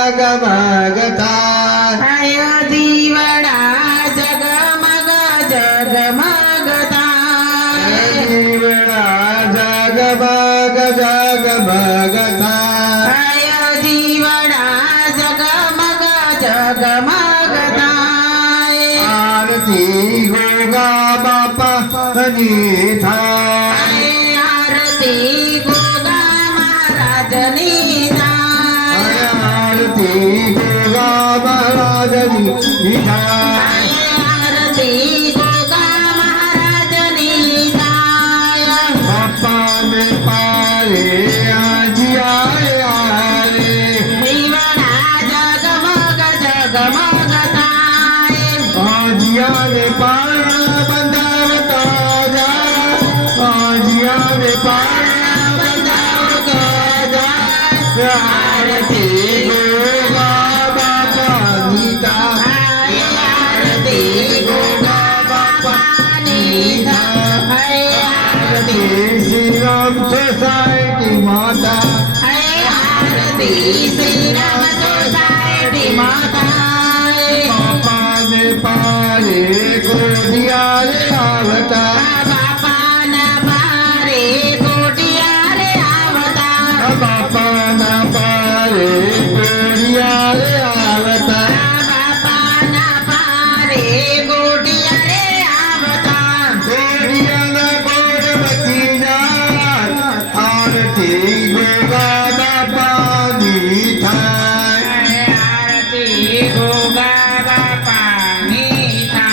जगमगता I दिवडा जगमग जगमगता जीवना जगमग जगमगता आय दिवडा जगमग जगमगता आरती गोगा बापा निधा आय आरती गोगा महाराजनी आरती गोगा महाराज निधा आरती गोगा महाराजनी बापा में पारे आजी आए आए दिवडा जगमग जगमगता आजिया ने पारा बंधावता जा आजिया ने पारा बंधावता जा आरती गोगा बापा नीता आरती गोगा बापा नीता आरती श्री राम सोसाइटी माता आरती श्री राम सोसाइटी माता पापा ने पारे गोदिया रे आवता बापा न पारे गोटिया रे आवता बापा न पारे गोदिया रे आवता बापा न पारे गोटिया रे आवता गोदिया न गोरवती जात आरती गोगा बापा नीथा आरती गोगा बापा नीथा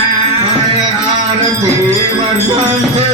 आरती वर्धन से